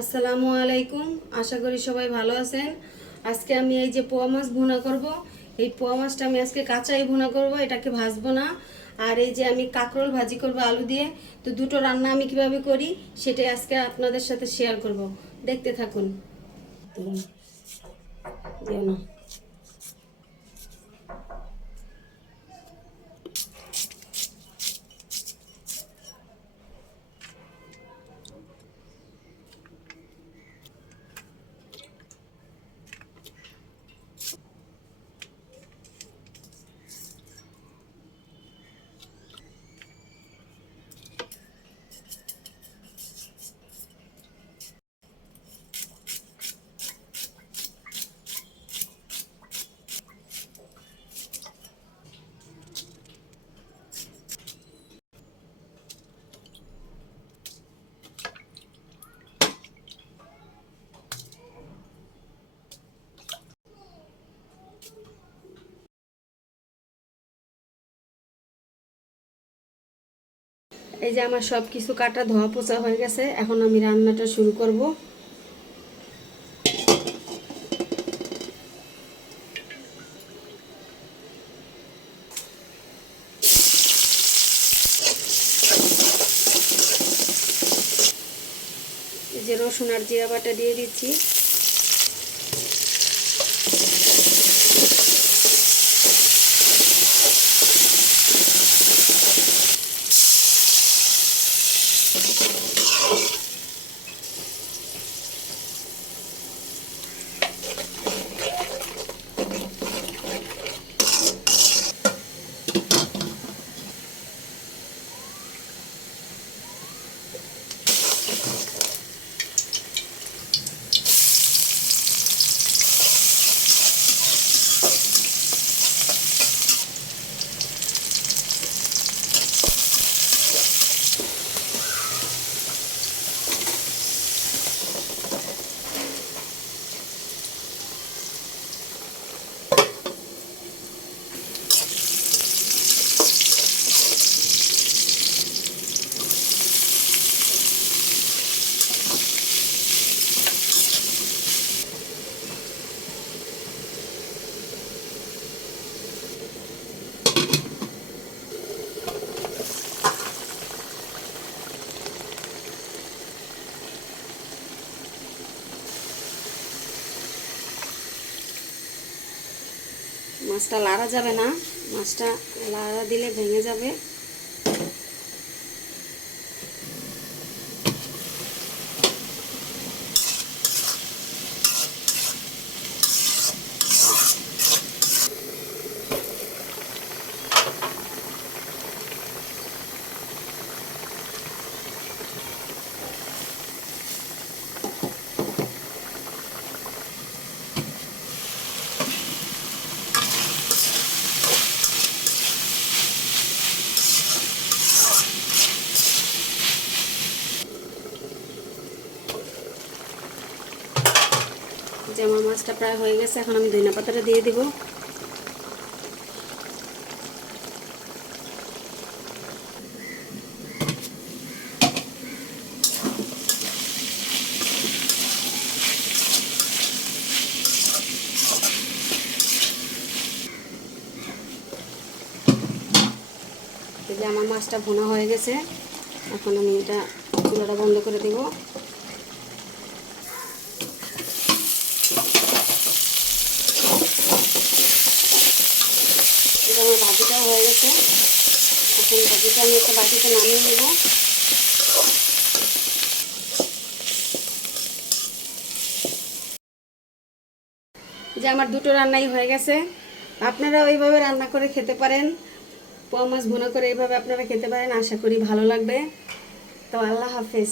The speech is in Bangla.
আসসালামু আলাইকুম। আশা করি সবাই ভালো আছেন। আজকে আমি এই যে পোয়া মাছ ভুনা করব। এই পোয়া মাছটা আমি আজকে কাঁচাই ভুনা করব, এটাকে ভাজবো না। আর এই যে আমি কাঁকরোল ভাজি করব আলু দিয়ে। তো দুটো রান্না আমি কিভাবে করি সেটাই আজকে আপনাদের সাথে শেয়ার করব, দেখতে থাকুন। দিও না। এই যে আমার সব কিছু কাটা ধোয়া পোছা হয়ে গেছে, এখন আমি রান্নাটা শুরু করব। এই যে রসুন আর জিরা বাটা দিয়ে দিচ্ছি। মাছটা লাড়া যাবে না, মাছটা লাড়া দিলে ভেঙে যাবে। যে আমার মাছটা প্রায় হয়ে গেছে, এখন আমি ধনিয়া পাতাটা দিয়ে দিব। এই যে আমার মাছটা ভুনা হয়ে গেছে, এখন আমি এটা চুলাটা বন্ধ করে দেব। এটা আমার ভাজিটাও হয়ে গেছে, এখন ভাজিটা আমি একটা বাটিতে নামিয়ে নেব। যে আমার দুটো রান্নাই হয়ে গেছে, আপনারাও এইভাবে রান্না করে খেতে পারেন। পোয়া মাছ ভুনা করে এইভাবে আপনারা খেতে পারেন, আশা করি ভালো লাগবে। তো আল্লাহ হাফেজ।